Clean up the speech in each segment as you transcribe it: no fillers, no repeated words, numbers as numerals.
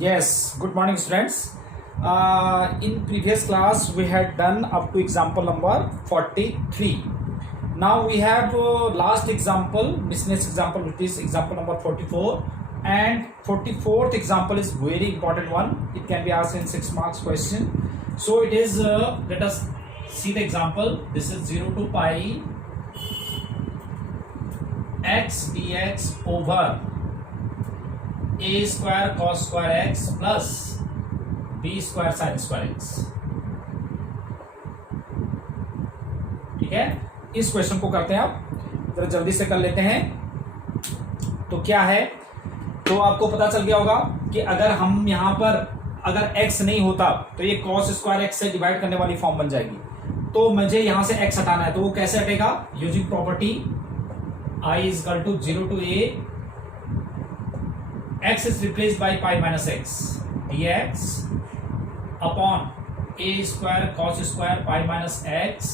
Yes, good morning students. In previous class we had done up to example number 43. Now we have last example, business example, which is example number 44, and 44th example is very important one. It can be asked in 6 marks question. So it is, let us see the example. This is 0 to pi x dx over a square cos square x plus b square sin square x. ठीक है, इस question को करते हैं आप जरा जल्दी से कर लेते हैं। तो क्या है, तो आपको पता चल गया होगा कि अगर हम यहां पर अगर x नहीं होता तो ये cos स्क्वायर x से डिवाइड करने वाली फॉर्म बन जाएगी। तो मुझे यहां से x हटाना है, तो वो कैसे हटेगा? Using property I is equal to 0 to a, x is replaced by pi minus x dx upon a square cos square pi minus x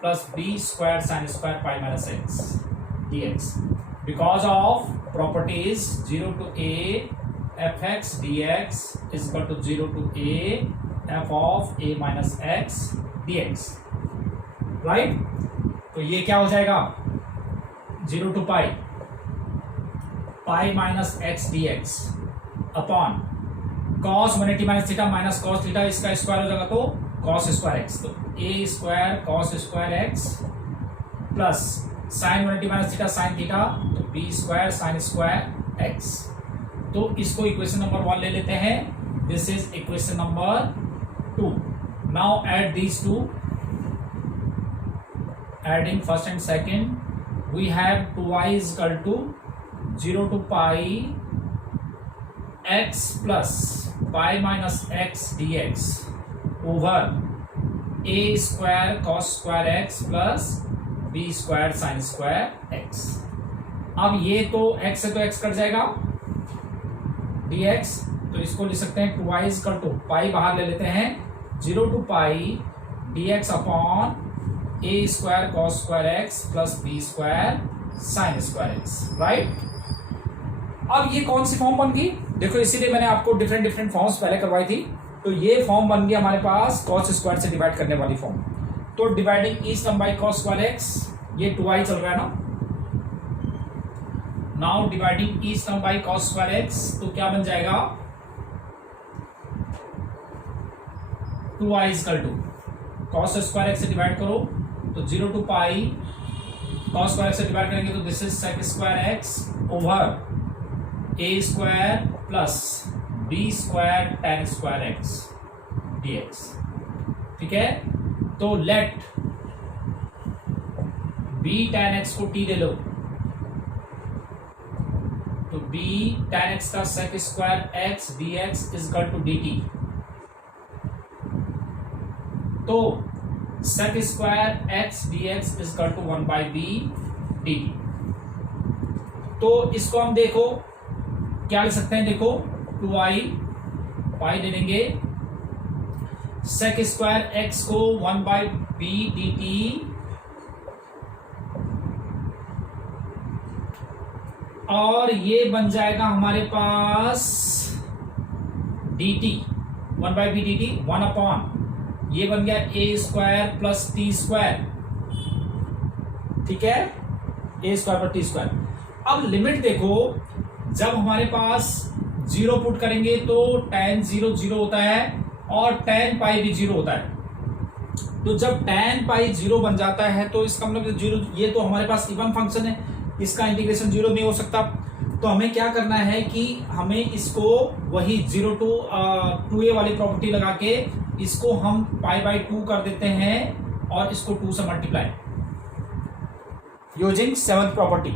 plus b square sin square pi minus x dx. Because of properties 0 to a fx dx is equal to 0 to a f of a minus x dx, right? तो ये क्या हो जाएगा? 0 to pi minus x dx upon cos 180 minus theta minus cos theta, इसका square हो जाएगा तो cos square x, तो a square cos square x plus sin 180 minus theta sin theta, तो b square sin square x। तो इसको equation number 1 ले लेते हैं। This is equation number 2। Now add these two, adding first and second, we have 2y is equal to 0 to pi x plus pi minus x dx over a square cos square x plus b square sin square x। अब ये तो x से तो x cut जाएगा dx, तो इसको लिख सकते हैं 2y is equal to, पाई बाहर ले लेते हैं, 0 to pi dx upon a square cos square x plus b square sin square x, right. अब ये कौन सी फॉर्म बन गई? देखो, इसीलिए मैंने आपको डिफरेंट फॉर्म्स पहले करवाई थी। तो ये फॉर्म बन गई हमारे पास cos स्क्वायर से डिवाइड करने वाली फॉर्म। तो dividing each term by cos square x, ये 2y चल रहा है ना। Now dividing each term by cos square x, तो क्या बन जाएगा? 2y equal to cos square x से डिवाइड करो तो 0 टू पाई cos स्क्वायर से डिवाइड करेंगे तो this is sec square x over a square plus b square tan square x dx। ठीक है, तो लेट b tan x को t ले लो, तो b tan x का sec square x dx is equal to dt। तो sec square x dx is equal to 1 by b dt। तो इसको हम देखो क्या लिख सकते हैं, देखो 2i पाई ले लेंगे, sec स्क्वायर x को 1 by b dt और ये बन जाएगा हमारे पास dt 1 by b dt 1 upon, ये बन गया a square plus t square. ठीक है, a square plus t square. अब लिमिट देखो, जब हमारे पास 0 पुट करेंगे तो tan 0 0 होता है और tan पाई भी 0 होता है। तो जब tan पाई 0 बन जाता है तो इसका मतलब 0, ये तो हमारे पास इवन फंक्शन है, इसका इंटीग्रेशन 0 नहीं हो सकता। तो हमें क्या करना है कि हमें इसको वही 0 to 2a वाली प्रॉपर्टी लगा के इसको हम पाई बाई 2 कर देते हैं और इसको 2 से मल्टीप्लाई यूजिंग 7th प्रॉपर्टी।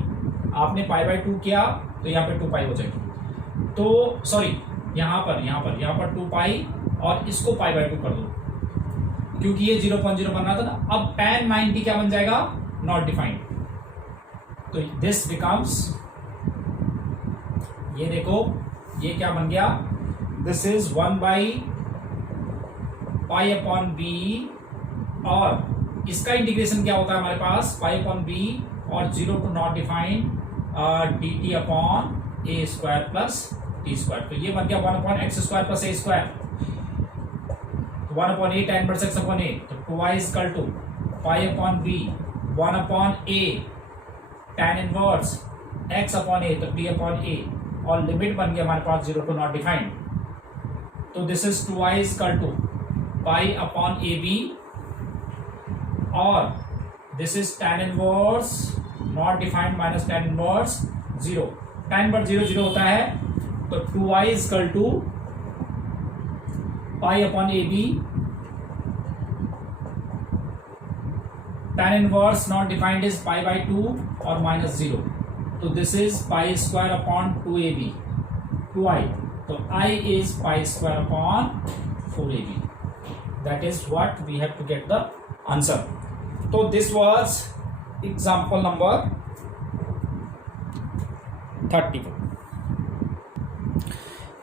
आपने पाई बाई 2 किया तो यहाँ पे 2 पाई हो जाएगी। तो सॉरी, यहाँ पर 2 पाई और इसको पाई बाई 2 कर दो, क्योंकि ये 0.0 बन रहा था ना। अब tan 90 क्या बन जाएगा? Not defined. तो दिस बिकम्स, ये देखो ये क्या बन गया? This is 1 by pi upon b, और इसका इंटीग्रेशन क्या होता है हमारे पास? पाई अपॉन बी और 0 to not defined dt upon a square plus t square. तो ये बन गया 1/x² plus a square, 1/a tan inverse x upon a, तो 2y equal to pi upon b 1/a tan inverse x upon a, तो t upon a, और limit बन गया हमारे पास 0 टू नॉट डिफाइंड। तो this is 2y equal to pi upon ab, और this is tan inverse not defined minus tan inverse 0। tan inverse 0 0 होता है, तो 2y equal to pi upon ab tan inverse not defined is pi by 2 और minus 0, तो this is pi square upon 2ab 2i, तो I is pi square upon 4ab. That is what we have to get the answer. So this was example number 31.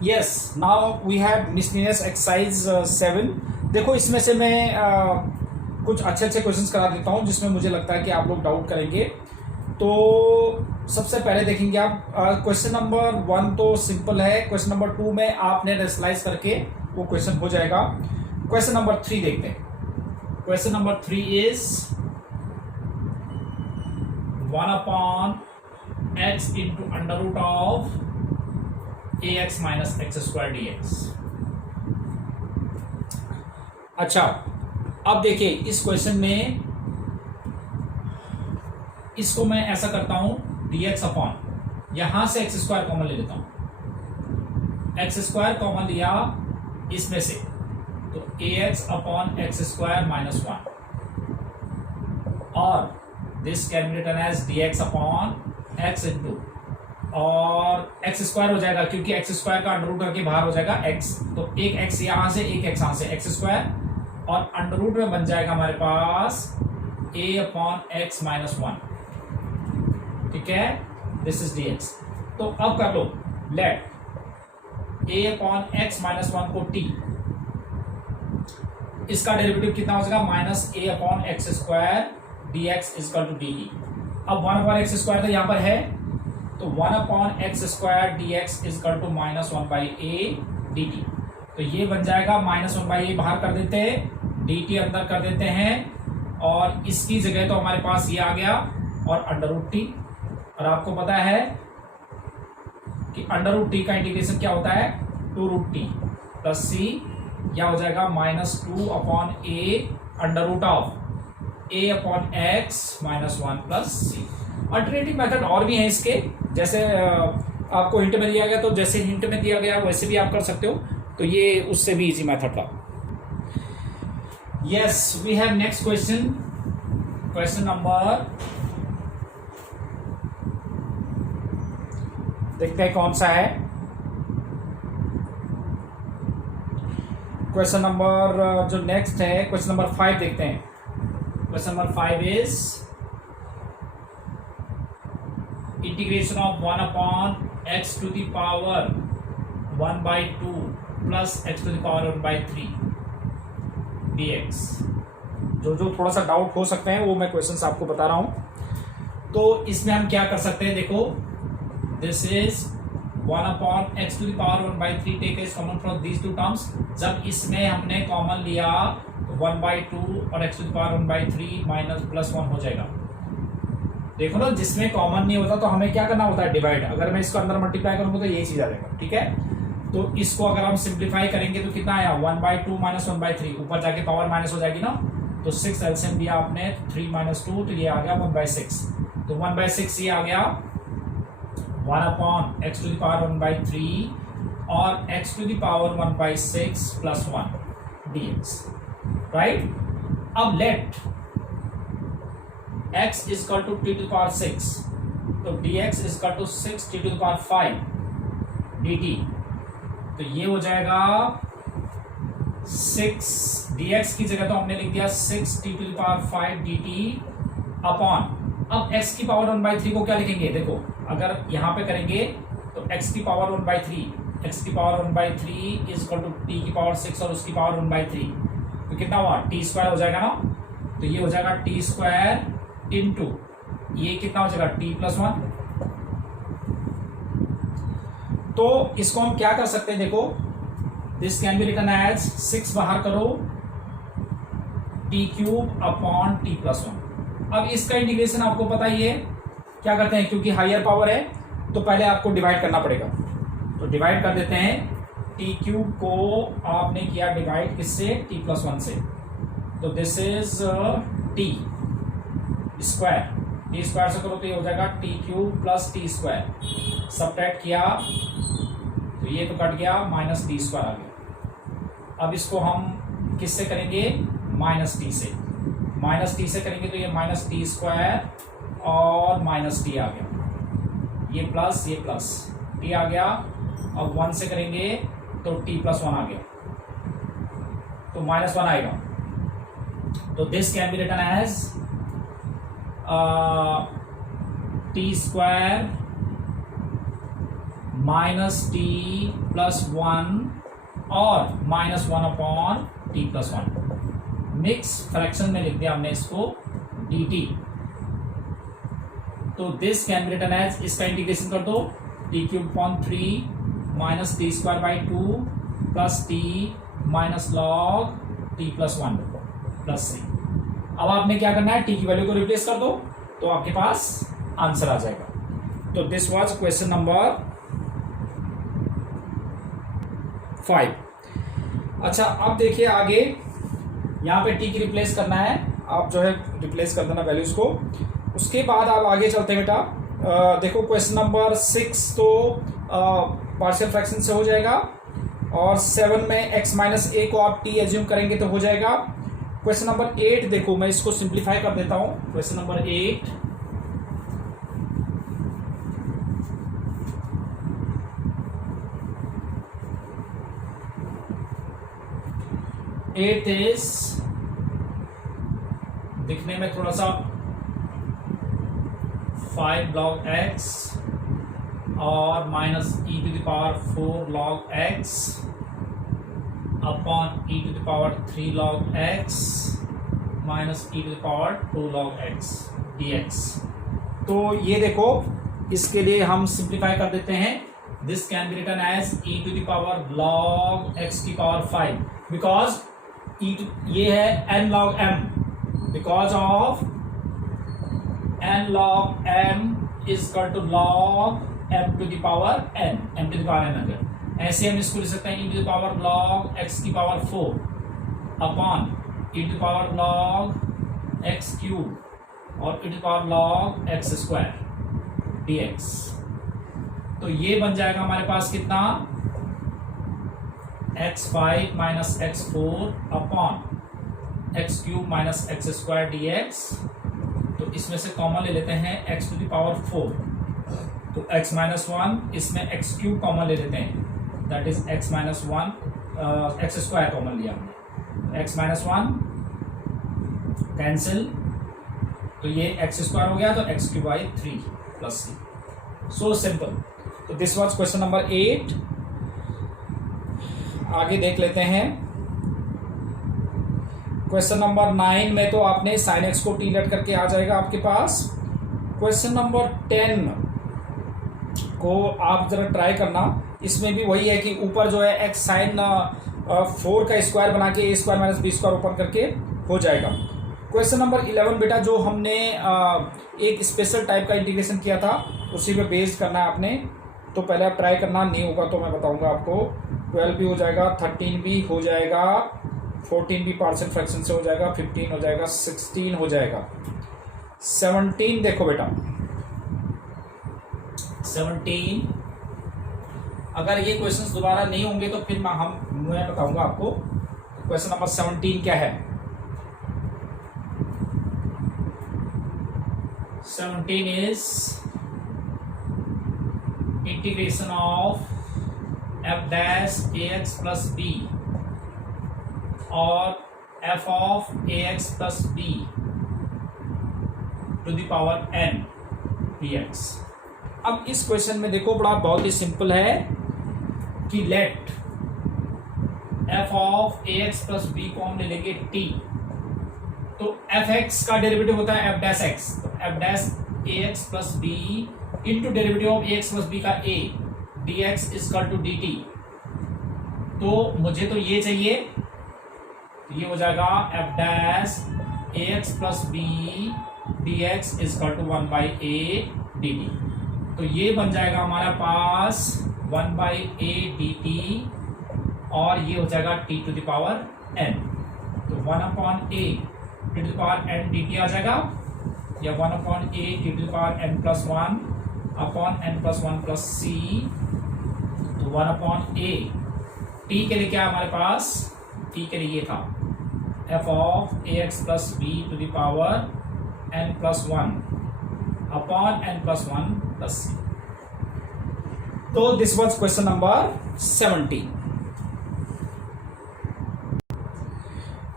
Yes, now we have miscellaneous exercise 7. देखो इसमें से मैं कुछ अच्छे अच्छे questions करा देता हूँ जिसमें मुझे लगता है कि आप लोग डाउट करेंगे। तो सबसे पहले देखेंगे आप क्वेश्चन नंबर 1 तो सिंपल है, क्वेश्चन नंबर 2 में आपने रेशनलाइज करके वो क्वेश्चन हो जाएगा। क्वेश्चन नंबर 3 देखते हैं। Question number 3 is 1/x into under root of ax minus x square dx। अच्छा, अब देखिए इस क्वेश्चन में इसको मैं ऐसा करता हूं dx अपॉन, यहां से एक्स स्क्वायर कॉमन ले लेता हूं, एक्स स्क्वायर कॉमन लिया इसमें से, तो ax upon x square minus 1, और this can be written as dx upon x into, और एक्स स्क्वायर हो जाएगा क्योंकि एक्स स्क्वायर का अंडर रूट करके बाहर हो जाएगा x, तो एक x यहां से एक x यहां से, एक्स स्क्वायर, और अंडर रूट में बन जाएगा हमारे पास a अपॉन एक्स माइनस 1, ठीक है, दिस इज dx। तो अब कर लो, let a upon x minus 1 को t, इसका डेरिवेटिव कितना हो जाएगा minus a upon x square dx is equal to dt। अब 1 अपॉन एक्स स्क्वायर तो यहां पर है, तो 1 upon x square dx is equal to minus 1/a dt। तो ये बन जाएगा माइनस 1/a बाहर कर देते हैं, dt अंदर कर देते हैं, और इसकी जगह तो हमारे पास ये आ गया और अंडर रूट टी, और आपको पता है कि अंडर रूट टी का इंटीग्रेशन क्या होता है 2√t प्लस सी, क्या हो जाएगा -2 upon a under root of a upon x minus 1 plus c. Alternative method और भी है इसके, जैसे आपको हिंट में दिया गया, तो जैसे हिंट में दिया गया वैसे भी आप कर सकते हो, तो ये उससे भी इजी मेथड था। Yes, we have next question, question number, देखते हैं कौन सा है। क्वेश्चन नंबर जो नेक्स्ट है, क्वेश्चन नंबर 5 देखते हैं। Question number 5 is integration of 1 upon x to the power 1/2 plus x to the power 1/3 dx। जो थोड़ा सा डाउट हो सकते हैं वो मैं क्वेश्चंस आपको बता रहा हूं। तो इसमें हम क्या कर सकते हैं, देखो this is 1 upon x to the power 1/3 take is common from these two terms. जब इसमें हमने कॉमन लिया तो 1/2 और x to the power 1/3 minus plus 1 हो जाएगा। देखो ना, जिसमें कॉमन नहीं होता तो हमें क्या करना होता है, डिवाइड। अगर मैं इसको अंदर मल्टीप्लाई करूंगा तो यही चीज आ जाएगा, ठीक है। तो इसको अगर हम सिंप्लीफाई करेंगे तो कितना आया 1/2 माइनस 1/3, ऊपर जाके पावर माइनस हो जाएगी ना, तो 6 एलसीएम दिया आपने, 3 - 2, तो ये आ गया 1/6। तो 1/6 ये आ गया 1 upon x to the power 1/3 और x to the power 1/6 plus 1 dx, right. अब let x is equal to t to the power 6, तो dx is equal to 6 t to the power 5 dt। तो ये हो जाएगा 6 dx की जगह तो हमने लिख दिया 6 t to the power 5 dt upon, अब x की पावर 1/3 को क्या लिखेंगे, देखो अगर यहां पे करेंगे तो x की पावर 1/3, x की power 1/3 is equal to t की पावर 6 और उसकी पावर 1/3, तो कितना हुआ t स्क्वायर हो जाएगा ना। तो ये हो जाएगा t स्क्वायर इंटू ये कितना हो जाएगा t प्लस 1, तो इसको हम क्या कर सकते हैं, देखो this can be written as 6 बाहर करो t³ अपॉन t+1। अब इसका इंटीग्रेशन आपको पता ही है, क्या करते हैं, क्योंकि हायर पावर है तो पहले आपको डिवाइड करना पड़ेगा, तो डिवाइड कर देते हैं। t³ को आपने किया डिवाइड किससे, t+1 से, तो this is t square, t square से करो तो ये हो जाएगा t³ plus t square, subtract किया तो ये तो कट गया, माइनस t स्क्वायर आ गया। अब इसको हम किससे करेंगे, माइनस t से, माइनस t से करेंगे तो ये माइनस t स्क्वायर और माइनस t आ गया, ये प्लस t आ गया। अब 1 से करेंगे तो t+1 आ गया, तो -1 आएगा। तो this can be written as t square minus t+1 और -1 अपॉन t+1, मिक्स फ्रैक्शन में लिख दिया हमने इसको dt। तो this can be written as, इसका इंटीग्रेशन कर दो, t³ upon 3 minus t square by 2 plus t minus log t+1 plus 3। अब आपने क्या करना है, t की वैल्यू को रिप्लेस कर दो तो आपके पास आंसर आ जाएगा। तो दिस वाज क्वेश्चन नंबर 5। अच्छा, अब देखिए आगे, यहाँ पे t की रिप्लेस करना है, आप जो है रिप्लेस कर देना वैल्यूज को। उसके बाद आप आगे चलते हैं बेटा। देखो क्वेश्चन नंबर 6 तो पार्शियल फ्रैक्शन से हो जाएगा, और 7 में x माइनस a को आप t एज्यूम करेंगे तो हो जाएगा। क्वेश्चन नंबर 8 देखो, मैं इसको सिंप्लीफाई कर देता हूं। क्वेश्चन नंबर 8, इज दिखने में थोड़ा सा 5 log x और minus e⁴ log x upon e⁴ log x minus e⁴ log x dx। तो ये देखो, इसके लिए हम सिंप्लीफाई कर देते हैं। This can be written as e⁴ log x⁵, because ये है n log m, because of n log m is equal to log m⁴n, m⁴n अगर ऐसे हम इसको लिख सकते हैं e⁴ log x⁴ upon e⁴ log x³ और e⁴ log x² dx। तो ये बन जाएगा हमारे पास कितना, x5 minus x4 upon x³ minus x² dx। तो इसमें से कॉमन ले लेते हैं x⁴, तो x माइनस 1, इसमें x³ कॉमन ले लेते हैं, that is x minus 1, x² common लिया हमने, x माइनस 1 कैंसिल, तो ये x² हो गया, तो x³ 3 plus c। So simple. तो दिस वाज क्वेश्चन नंबर 8। आगे देख लेते हैं। क्वेश्चन नंबर 9 में तो आपने sin x को t लेट करके आ जाएगा आपके पास। क्वेश्चन नंबर 10 को आप जरा ट्राई करना, इसमें भी वही है कि ऊपर जो है x sin 4 का स्क्वायर बना के a² माइनस b² ओपन करके हो जाएगा। क्वेश्चन नंबर 11 बेटा, जो हमने एक स्पेशल टाइप का इंटीग्रेशन किया था उसी पे बेस्ड करना है आपने, तो पहले आप ट्राई करना, नहीं होगा तो मैं बताऊंगा आपको। 12 भी हो जाएगा, 13 भी हो जाएगा, 14 भी पार्शियल फ्रैक्शन से हो जाएगा, 15 हो जाएगा, 16 हो जाएगा, 17 देखो बेटा 17। अगर ये क्वेश्चंस दोबारा नहीं होंगे तो फिर मैं बताऊंगा आपको। क्वेश्चन नंबर 17 क्या है। 17 is integration of f dash ax plus b और f of ax plus b to the power n dx। अब इस क्वेश्चन में देखो बड़ा बहुत ही सिंपल है कि late f of ax plus b को हम ले लेंगे t, तो f(x) का डेरिवेटिव होता है f dash x, तो f dash ax plus b into derivative of ax plus b का a dx equal to dt, तो मुझे तो ये चाहिए, तो ये हो जाएगा f dash ax plus b dx equal to 1 by a dt। तो ये बन जाएगा हमारा पास 1 बाई a dt और ये हो जाएगा t to the power n। तो 1 upon a t to the power n dt आ जाएगा, या 1 upon a t to the power n plus 1 upon n plus 1 plus c। तो 1 अपॉन a t के लिए क्या है हमारे पास, t के लिए ये था f of ax plus b to the power n plus 1 upon n plus 1 plus c। तो this was question number 17।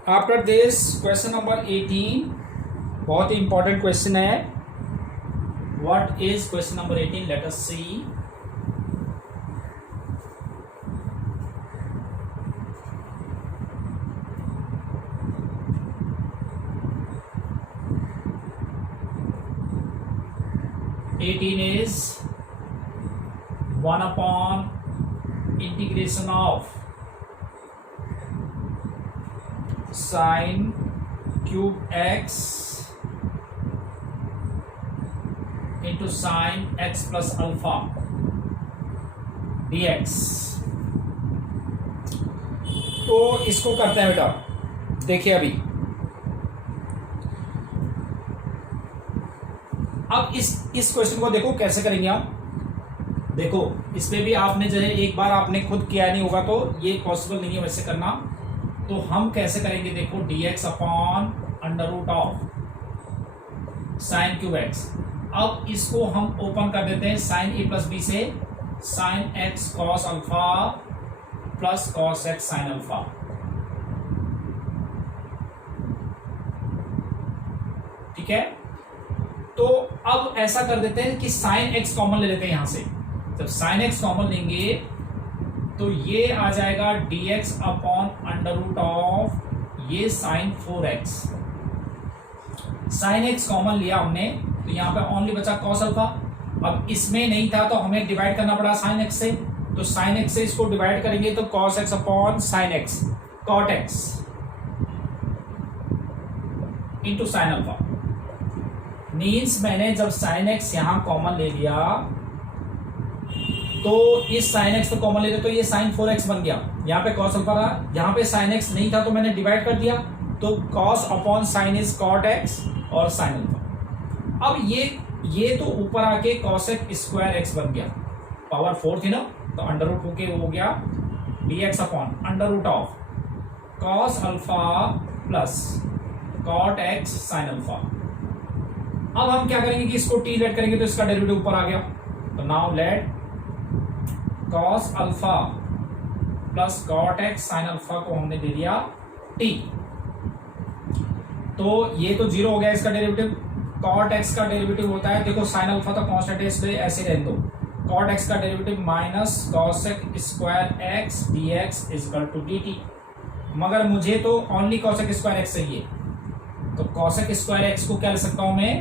After this question number 18, बहुत ही इंपॉर्टेंट क्वेश्चन है। What is question number 18? Let us see. is 1 upon integration of sine cube x into sine x plus alpha dx। तो इसको करते हैं बेटा, देखिए अभी अब इस क्वेश्चन को देखो कैसे करेंगे हम। देखो इसमें भी आपने जो है एक बार आपने खुद किया नहीं होगा तो ये पॉसिबल नहीं है वैसे करना। तो हम कैसे करेंगे, देखो dx upon under root of sine cube x. अब इसको हम ओपन कर देते हैं साइन ए प्लस बी से, sine x cos alpha plus cos x sine alpha. ठीक है, तो अब ऐसा कर देते हैं कि साइन एक्स कॉमन ले लेते हैं यहां से। जब साइन एक्स कॉमन लेंगे तो ये आ जाएगा dx upon under root of ये sine 4x। Sine x common लिया हमने तो यहां पे ओनली बचा कॉस अल्फा। अब इसमें नहीं था तो हमें डिवाइड करना पड़ा साइन एक्स से, तो साइन एक्स से इसको डिवाइड करेंगे तो cos x upon sine x cot x into sine alpha. Means मैंने जब साइन एक्स यहां कॉमन ले लिया तो इस साइन एक्स तो कॉमन ले लिया तो ये साइन 4x बन गया। यहाँ पे कॉस अल्फा रहा, यहाँ पे साइन एक्स नहीं था तो मैंने डिवाइड कर दिया, तो cos upon sine is cot x और साइन अल्फा। अब ये तो ऊपर आके कॉसेक स्क्वायर एक्स बन गया, पावर 4 थी ना, तो अंडर रूट होके हो गया dx upon under root of cos alpha plus cot x sine alpha. अब हम क्या करेंगे कि इसको t लेट करेंगे तो इसका डेरिवेटिव ऊपर आ गया। तो now let cos alpha plus cot x sine alpha को हमने दे दिया t। तो ये तो 0 हो गया इसका डेरिवेटिव। कॉट एक्स का डेरिवेटिव होता है, देखो साइन अल्फा तो कांस्टेंट है इसलिए ऐसे रहने दो, कॉट एक्स का derivative minus cosec square x dx equal to dt। मगर मुझे तो ओनली कॉसेक स्क्वायर एक्स चाहिए, तो कॉसेक स्क्वायर एक्स को क्या लिख सकता हूं मैं,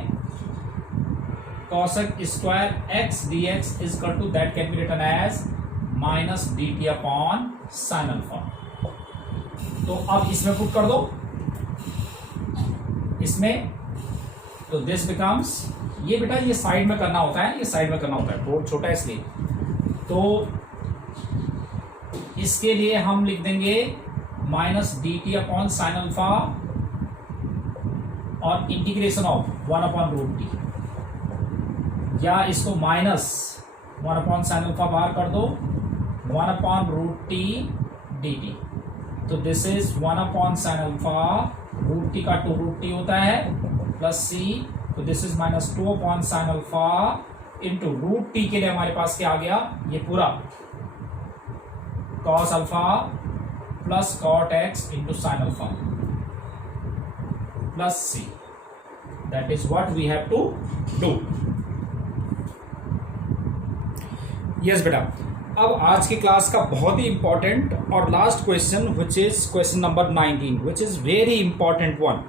cosec square x dx equal to that can be written as minus dt upon sine alpha. तो अब इसमें पुट कर दो इसमें, तो दिस बिकम्स, ये बेटा ये साइड में करना होता है, ये साइड में करना होता है, बोर्ड छोटा है इसलिए। तो इसके लिए हम लिख देंगे minus dt upon sine alpha और integration of 1 upon root t, या इसको माइनस 1 अपॉन साइन अल्फा बाहर कर दो, 1 अपॉन रूट टी dt। तो this is 1 upon sine alpha, root t का 2 रूट टी होता है प्लस सी, तो this is minus 2 upon sine alpha into root t के लिए हमारे पास क्या आ गया, ये पूरा cos alpha plus cot x into sine alpha plus c. That is what we have to do. Yes बेटा, अब आज की क्लास का बहुत ही इंपॉर्टेंट और last question which is question number 19, which is very important one.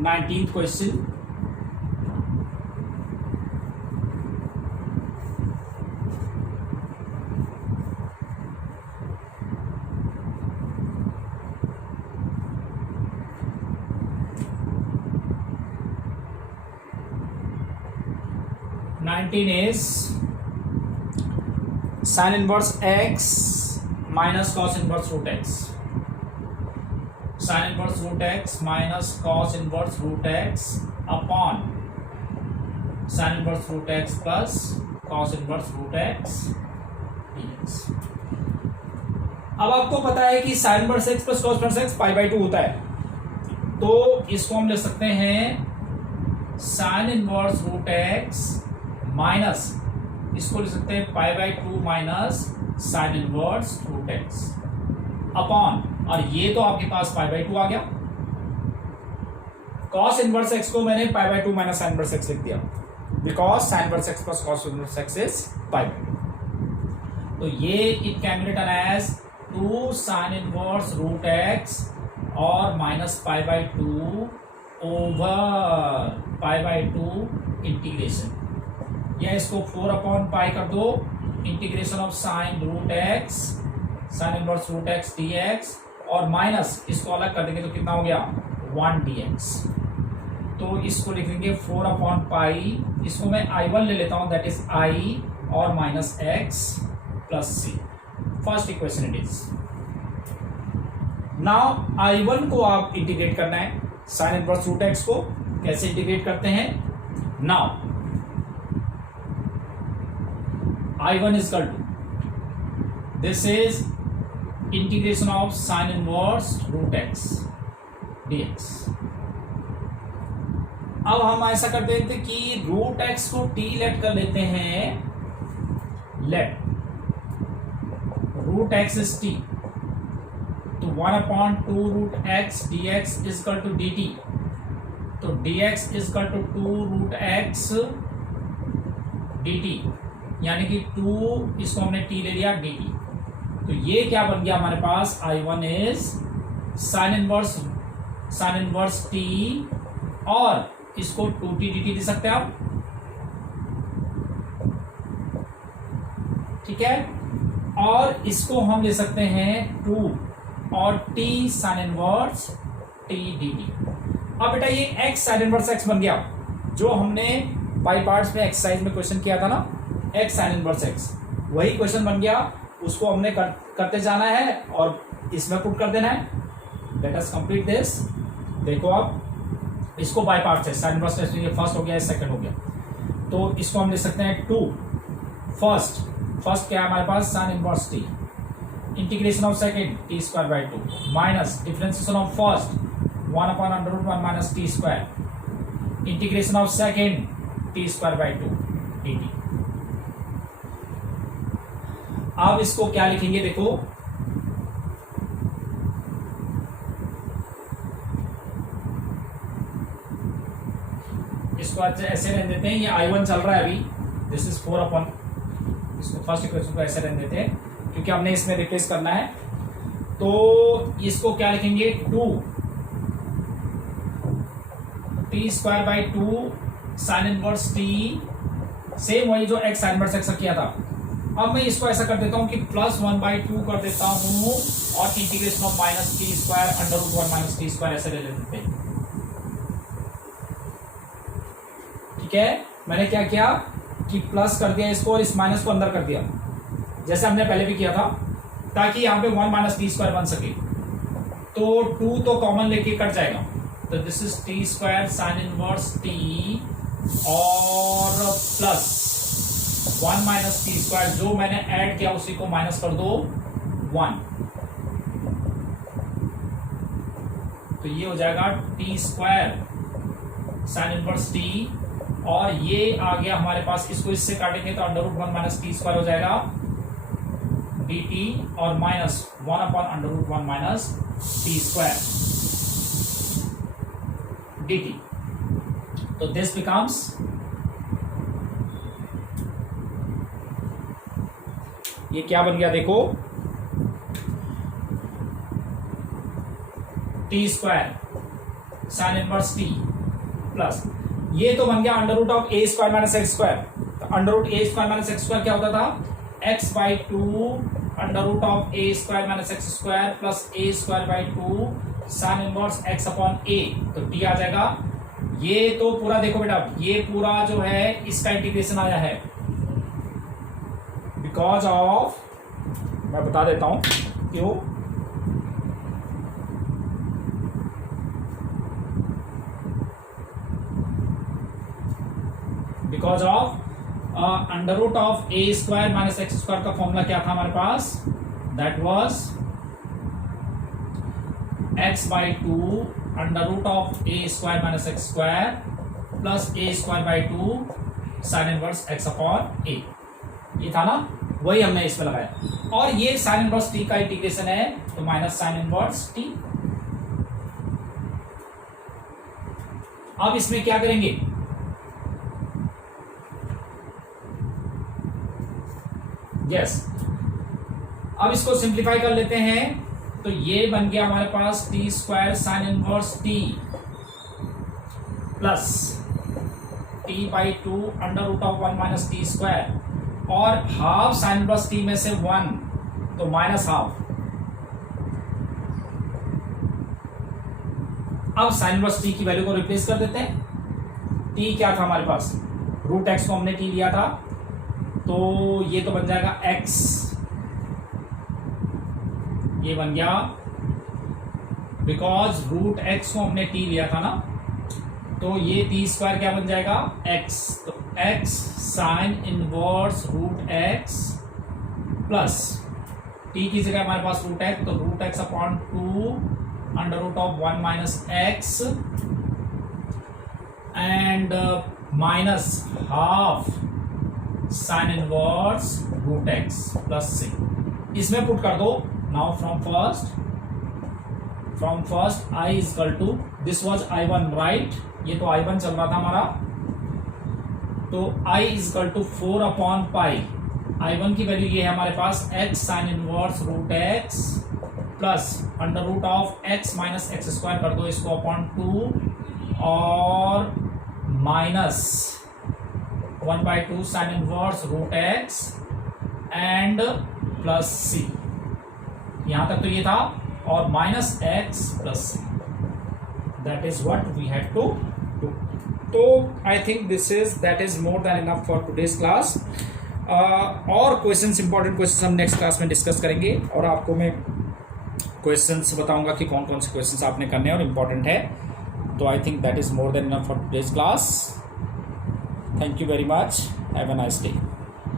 19th question, 17 is sin inverse x minus cos inverse root x. Sin inverse root x minus cos inverse root x upon sin inverse root x plus cos inverse root x dx. अब आपको पता है कि sin inverse x plus cos inverse x pi by 2 होता है, तो इसको हम ले सकते हैं sin inverse root x minus, इसको ले सकते हैं पाई by 2 minus sin inverse root x upon, और ये तो आपके पास पाई बाई 2 आ गया। cos इनवर्स x को मैंने pi by 2 minus sin inverse x लिख दिया, because sin inverse x plus cos inverse x is pi by 2। तो ये it can be written as 2 sin inverse root x और minus pi by 2 over pi by 2 integration, या इसको 4 upon pi कर दो, integration of sine root x sine inverse root x dx, और minus इसको अलग कर देंगे तो कितना हो गया 1 dx। तो इसको लिख देंगे 4 अपॉन पाई, इसको मैं I1 ले लेता हूं, दैट इज I और minus x plus c। First equation it is. Now I1 को आप इंटीग्रेट करना है, साइन इनवर्स रूट x को कैसे इंटीग्रेट करते हैं। Now I1 is equal to, this is integration of sin inverse root x dx। अब हम ऐसा कर देते कि रूट x को t लेट कर लेते हैं, let root x is t, तो 1 अपॉन 2 root x dx is equal to dt, तो dx is equal to 2 root x dt, यानी कि 2 इसको हमने t ले लिया dt। तो ये क्या बन गया हमारे पास, I1 is sine inverse t, और इसको 2t dt दे सकते हैं आप, ठीक है, और इसको हम ले सकते हैं 2 और t sign inverse t dt। अब बेटा ये x साइन इनवर्स x बन गया, जो हमने बाई पार्ट्स में एक्सरसाइज में क्वेश्चन किया था ना, x साइन इनवर्स x, वही क्वेश्चन बन गया, उसको हमने करते जाना है और इसमें पुट कर देना है। Let us complete this. देखो आप इसको बाय पार्ट्स है, साइन इनवर्स x ये फर्स्ट हो गया, सेकंड हो गया, तो इसको हम ले सकते हैं 2 फर्स्ट क्या है हमारे पास, sine inverse t, integration of second t square by 2 minus differentiation of first 1 upon under root 1 minus t square, integration of second t square by 2 dt। अब इसको क्या लिखेंगे, देखो इसको ऐसे रहने देते हैं, ये I1 चल रहा है अभी, दिस इज 4 अपॉन, इसको फर्स्ट इक्वेशन को ऐसे रहने देते हैं क्योंकि हमने इसमें रिप्लेस करना है। तो इसको क्या लिखेंगे, 2 t square by 2 sine inverse t, same वही जो x साइन इनवर्स x किया था। अब मैं इसको ऐसा कर देता हूं कि प्लस 1/2 कर देता हूं और integration of minus t square under root 1 minus t square ऐसे ले लेते हैं, ठीक है। मैंने क्या किया कि प्लस कर दिया इसको और इस माइनस को अंदर कर दिया, जैसे हमने पहले भी किया था, ताकि यहाँ पे 1 माइनस टी स्क्वायर बन सके। तो 2 तो कॉमन लेके कट जाएगा, तो this is T square sine inverse T और प्लस 1 माइनस टी स्क्वायर, जो मैंने ऐड किया उसी को माइनस कर दो 1, तो ये हो जाएगा T square sine inverse T, और ये आ गया हमारे पास, इसको इससे काटेंगे तो under root 1 minus t square हो जाएगा डी टी, और minus 1 upon under root 1 minus t square d t. तो दिस बिकम्स ये क्या बन गया, देखो t square sine inverse t plus ये तो बन गया under root of a square minus x square. तो under root a square minus x square क्या होता था, x by 2 under root of a square minus x square plus a square by 2 sine inverse x upon a, तो t आ जाएगा ये तो पूरा देखो बेटा, ये पूरा जो है इसका इंटीग्रेशन आया है बिकॉज ऑफ, मैं बता देता हूं क्यों, because of under root of a square minus x square का फॉर्मूला क्या था हमारे पास, that was x by two under root of a square minus x square plus a square by two sine inverse x upon a, ये था ना, वही हमने इसमें लगाया। और ये साइन इनवर्स टी का इंटीग्रेशन है तो माइनस साइन इनवर्स टी। अब इसमें क्या करेंगे, यस अब इसको सिंप्लीफाई कर लेते हैं, तो ये बन गया हमारे पास t square sine inverse t plus t by two under root of one minus t square, और हाफ साइन इनवर्स टी में से वन तो माइनस हाफ। अब साइन इनवर्स टी की वैल्यू को रिप्लेस कर देते हैं। टी क्या था हमारे पास, रूट एक्स को हमने टी लिया था, तो ये तो बन जाएगा एक्स, ये बन गया बिकॉज रूट एक्स को हमने टी लिया था ना, तो ये टी स्क्वायर क्या बन जाएगा एक्स, तो x sine inverse root x plus t की जगह हमारे पास रूट एक्स, तो root x upon two under root of one minus x and minus half sine inverse root x plus c, इसमें पुट कर दो। Now from first I is equal to, this was I1 right, ये तो I1 चल रहा था हमारा, तो I is equal to 4 upon pi, I1 की वैल्यू ये है हमारे पास x sine inverse root x plus under root of x minus x square कर दो इसको अपॉन 2 और minus 1/2 sine inverse root x and plus c, यहां तक तो ये था, और minus x plus c, that is what we have to do. तो I think that is more than enough for today's class. और क्वेश्चंस, इंपॉर्टेंट क्वेश्चंस हम next class में डिस्कस करेंगे, और आपको मैं क्वेश्चंस बताऊंगा कि कौन कौन से क्वेश्चंस आपने करने हैं और इंपॉर्टेंट है। तो I think that is more than enough for today's class. Thank you very much. Have a nice day.